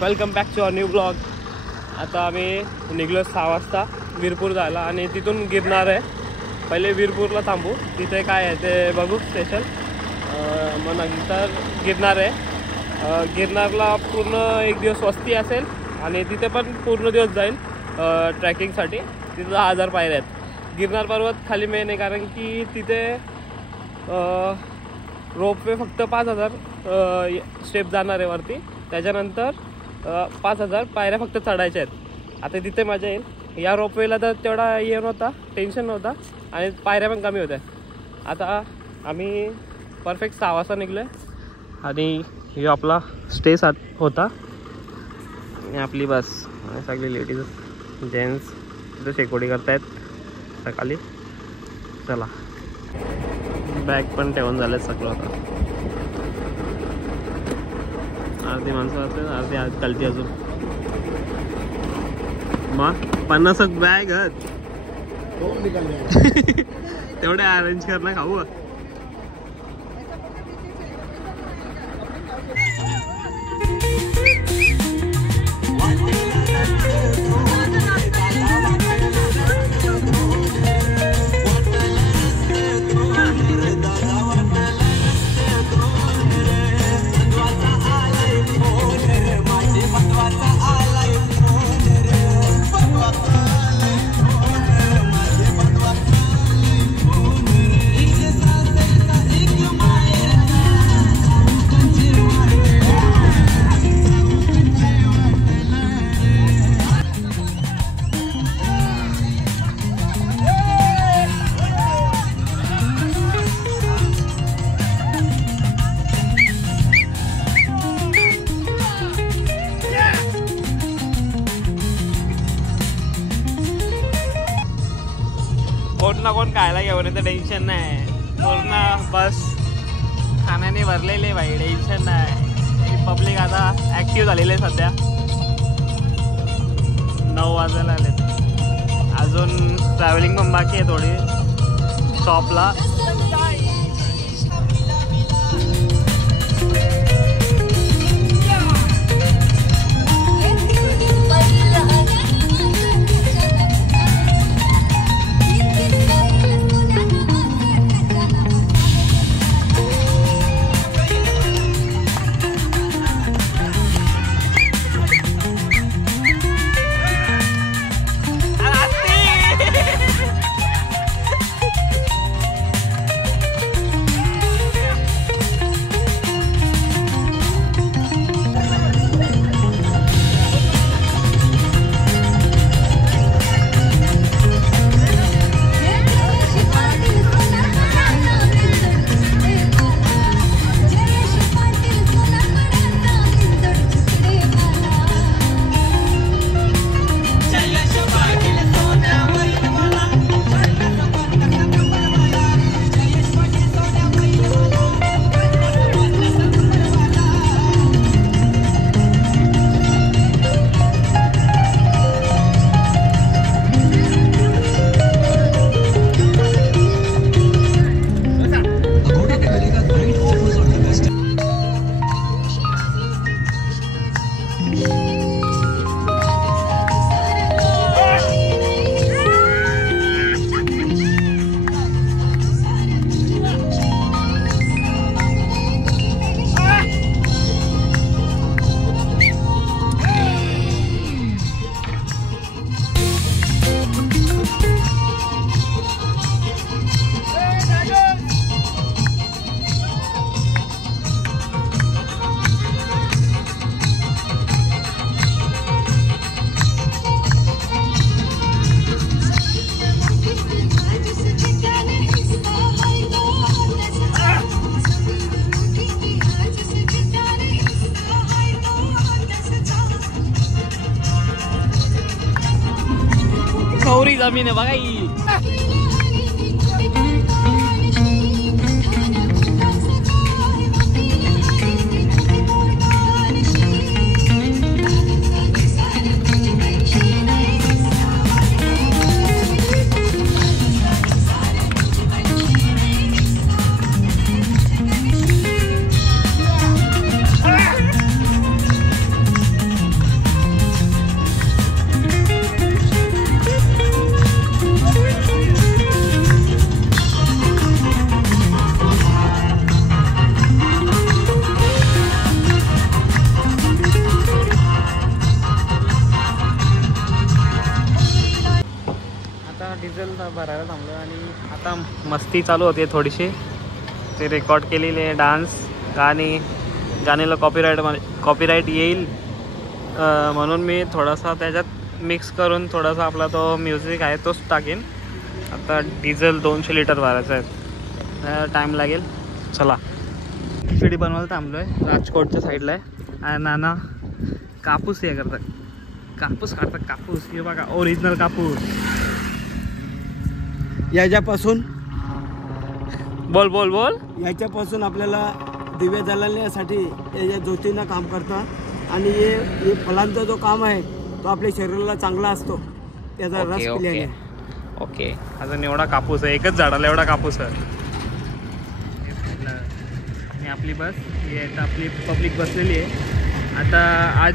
Welcome back to our new blog. आता आम्ही निघलो 6 वाजता वीरपूर जायला आणि तिथून गिरनार आहे। पहिले वीरपूरला थांबू, तिथे काय आहे ते बघू स्पेशल, मग नंतर गिरनार आहे। गिरनारला पूर्ण एक दिवस वस्ती असेल आणि तिथे पण पूर्ण दिवस जाईल ट्रॅकिंगसाठी। तिथे 1000 पायऱ्या आहेत। गिरनार पर्वत खाली मेन आहे कारण की तिथे रोपवे फक्त 5000 स्टेप जाणार आहे वरती, त्याच्यानंतर 5000 पायऱ्या फक्त चढायच्या आहेत। आता तिथे मजा येईल। या रोपवेला तर तेवढा हे नव्हता, टेन्शन नव्हता आणि पायऱ्या पण कमी होत्या। आता आम्ही परफेक्ट 6 वाजता निघलो आहे आणि हे आपला स्टे होता आणि आपली बस सगळी लेडीज जेंट्स तिथे शेकोडी करतायत सकाळी। चला बॅग पण ठेवून झाले सगळं होतं। अर्धी माणसं असते, अर्धी आज चालती अजून। मग 50 बॅग तेवढे अरेंज करणं खाऊ। कोण ना कोण खायला घेऊन येतं, टेन्शन नाही। पूर्ण बस खाण्याने भरलेले भाई, टेन्शन नाही। पब्लिक आता ॲक्टिव्ह झालेले आहे सध्या। 9 वाजायला आले, अजून ट्रॅव्हलिंग पण बाकी आहे थोडी स्टॉपला। गौरी जमीन आहे बघा ही। भरायला थांबलो आणि आता मस्ती चालू होती थोडीशी. ते रेकॉर्ड केलेली आहे डान्स गाणी. गाणीला कॉपीराईट येईल म्हणून मी थोडासा त्याच्यात मिक्स करून थोडासा आपला तो म्युझिक आहे तोच टाकेन. आता डिझेल 200 लिटर भरायचं आहे, टाईम लागेल. चला खिचडी बनवायला थांबलो आहे. राजकोटच्या साईडला आहे आणि नाना कापूस हे करतात, कापूस काढतात. कापूस हे बघा, ओरिजिनल कापूस. याच्यापासून बोल बोल बोल. याच्यापासून आपल्याला दिवे जळण्यासाठी या ज्योतीनं काम करतात आणि हे फळांचा जो काम आहे तो आपल्या शरीराला चांगला असतो त्याचा रस पिल्याने. ओके, अजून एवढा कापूस आहे, एकच झाडाला एवढा कापूस आहे. आणि आपली बस ही आहे, आपली पब्लिक बसलेली आहे. आता आज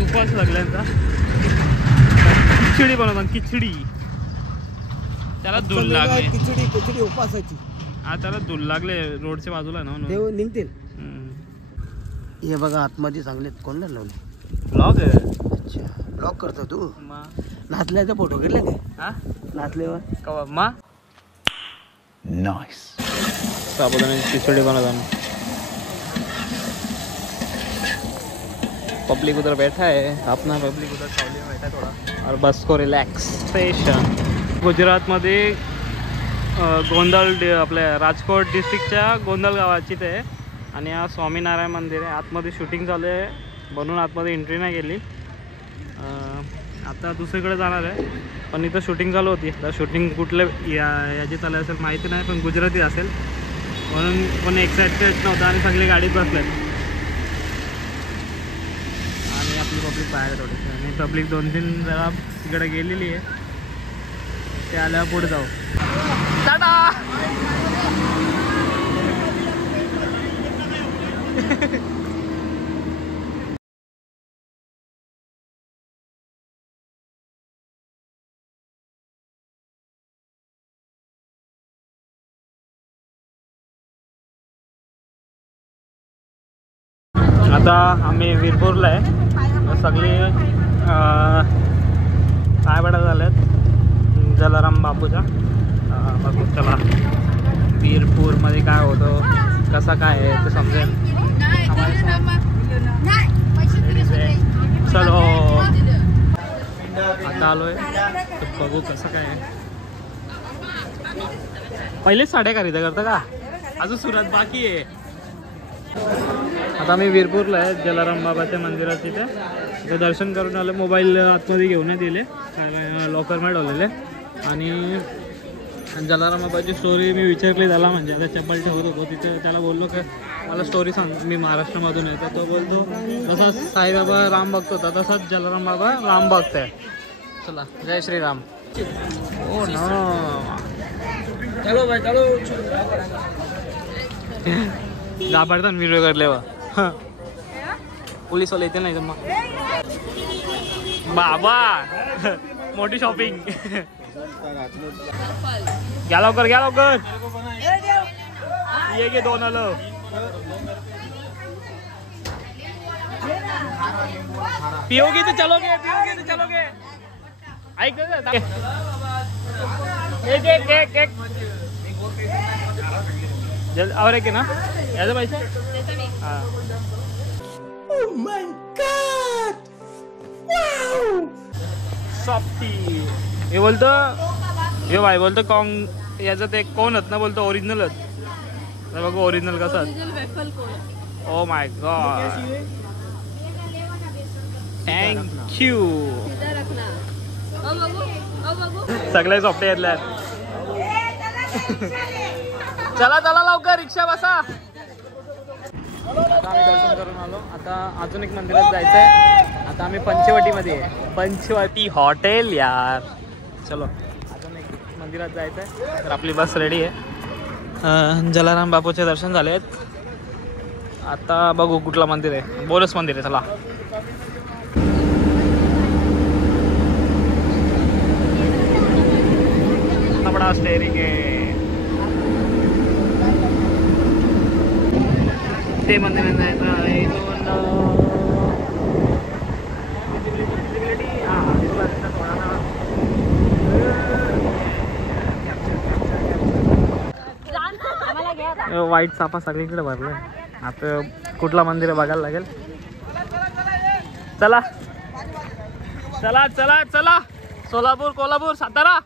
उपवास लागल्यांचा खिचडी बनवतात, खिचडी. त्याला धूल लागले, खिचडी उपासाची. त्याला धूल लागले रोडच्या बाजूला ना देव निघतील. हे बघा आतमध्ये चांगले कोणला लावले ब्लॉग आहे. अच्छा, ब्लॉग करतो तू. नाचल्याचा फोटो घेतले ते. हा, नाचल्यावर कवा मा नाइस. साबुदाण्याची खिचडी बनवतात. पब्लिक उधर बैठा है, अपना पब्लिक उधर सावली में बैठा है थोड़ा, और बस को रिलॅक्सेशन. गुजरातमध्ये गोंदल आपल्या राजकोट डिस्ट्रिक्टच्या गोंदल गावाची ते आहे. आणि हा स्वामीनारायण मंदिर आहे. आतमध्ये शूटिंग चालू आहे म्हणून आतमध्ये एंट्री नाही केली. आता दुसरीकडे जाणार आहे पण इथं शूटिंग चालू होती. आता शूटिंग कुठल्या याची चालू असेल माहिती नाही, पण गुजराती असेल म्हणून कोणी एक्साइटेड नव्हतं आणि सगळे गाडीत बसले. आणि आपली पब्लिक बाहेर थोडीशी, आणि पब्लिक 2-3 जरा तिकडे गेलेली आहे. ते आल्यावर पुढे जाऊ. टाटा. आता आम्ही वीरपूरला आहे. सगळे काय बडा झाल्यात जलाराम बापूचा. बघू चला वीरपूरमध्ये काय होतं, कसा काय आहे ते समजेल. चलो आता आलोय, बघू कसं काय आहे. पहिलेच साड्या खरेदी करता का, अजून सुरत बाकी आहे. आता आम्ही वीरपूरला आहे, जलाराम बाबाच्या मंदिरात. तिथे दर्शन करून आलं. मोबाईल आतमध्ये घेऊन दिले कारण लॉकर मध्ये ठेवलेले. आणि जलाराम बाबाची स्टोरी मी विचारली त्याला, म्हणजे आता चप्पल ठेवत होतो तिथे. त्याला बोललो की मला स्टोरी सांग, मी महाराष्ट्रामधून आहे. तर तो बोलतो तसाच साईबाबा राम भक्त होता, तसाच जलाराम बाबा राम भक्त आहे. चला, जय श्रीराम. ओ नो, चलो भाई चलो. घाबरतात व्हिडिओ करल्यावर, पोलीसवाले येते नाही तर मग. बाबा मोठी शॉपिंग. घ्या लवकर, घ्या लवकर. ये गे 2 आलं. पिओगी तो चलोगे, पिओगी तो चलोगे. ऐक एक जल और एक ना याचा पैसे. हां, oh my god, wow. Softy हे बोलतं, हे भाई बोलतं कॉंग याचं ते कोणच ना बोलतो ओरिजिनलच. तर बघू ओरिजिनल कसं. Oh my God, thank you. सगळे सॉफ्टी घेतल्या. चला चला लवकर, रिक्षा बसा. आता आम्ही दर्शन करून आलो. आता अजून एक मंदिरात जायचं आहे. आता आम्ही पंचवटीमध्ये आहे, पंचवटी हॉटेल यार. चलो अजून एक मंदिरात जायचं आहे. तर आपली बस रेडी आहे. जलाराम बापूचे दर्शन झाले आहेत. आता बघू कुठला मंदिर आहे. बोरस मंदिर आहे. चला. बडा स्टेरिंग आहे. ते मंदिरात जायचं आहे. वाईट सापा सगळीकडे भरलाय. आता कुठला मंदिर आहे बघायला लागेल. चला चला चला चला, सोलापूर, कोल्हापूर, सातारा.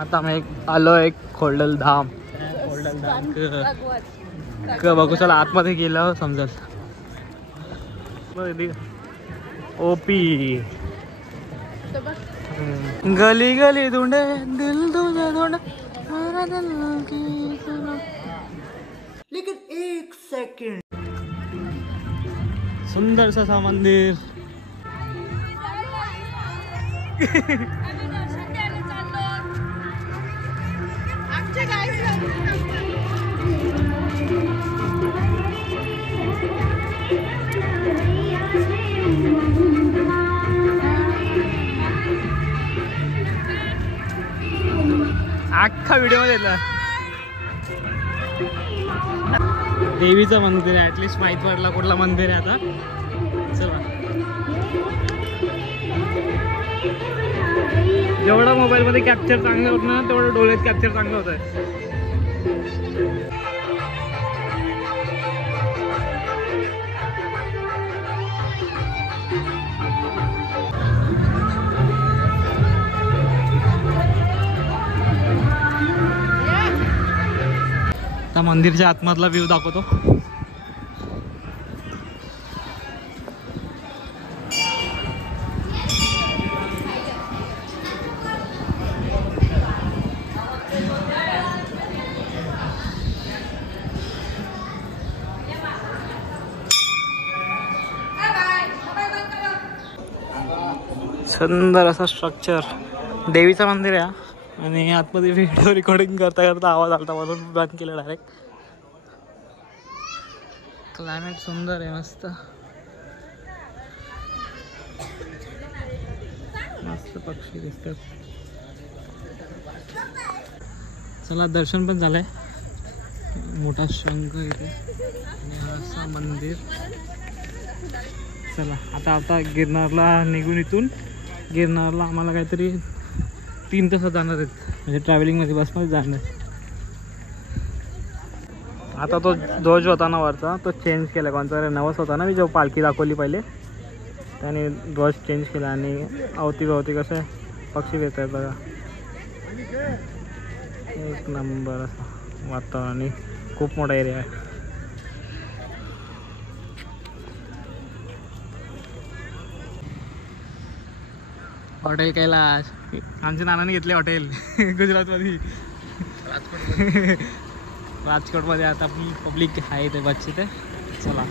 आता आम्ही आलो एक खोडल धाम. खोडल धाम बघू. चला आतमध्ये गेलं समजेल. ओपी गली गली धुंडे दिल तुझे धुंडे मेरा दिल की सुनो. लेकिन एक सेकंड. सुंदर सा मंदिर. अख्खा व्हिडिओ मध्ये येतला. देवीचं मंदिर आहे. ऍटलिस्ट माहित पडला कुठला मंदिर आहे. आता चला, जेवढा मोबाईल मध्ये कॅप्चर चांगलं होत ना तेवढं डोळ्यात कॅप्चर चांगलं होत आहे. आता मंदिरच्या आतमधला व्ह्यू दाखवतो. सुंदर असं स्ट्रक्चर. देवीचं मंदिर आहे आणि आतमध्ये व्हिडिओ रेकॉर्डिंग करता करता आवाज आलता म्हणून बंद केलं डायरेक्ट. क्लायमेट सुंदर आहे, मस्त मस्त पक्षी दिसतात. चला, दर्शन पण झालंय. मोठा शंख इथे आणि असं मंदिर. चला आता गिरनारला निघून. इथून गिरनारला आम्हाला काहीतरी 3 तास जाणार आहेत, म्हणजे ट्रॅव्हलिंगमध्ये बसमध्ये जाणार. आता तो ध्वज होता ना वरचा, तो चेंज केला. कोणता नवस होता ना, मी जो पालखी दाखवली पहिले, त्याने ध्वज चेंज केला. आणि अवतीभवती कसे पक्षी येत आहेत बघा. एक नंबर असं वातावरण आणि खूप मोठा एरिया आहे. हॉटेल कैलाश आमच्या नानाने घेतले हॉटेल गुजरातमध्ये, राजकोटमध्ये. आता आपली पब्लिक आहे ते बच्ची ते. चला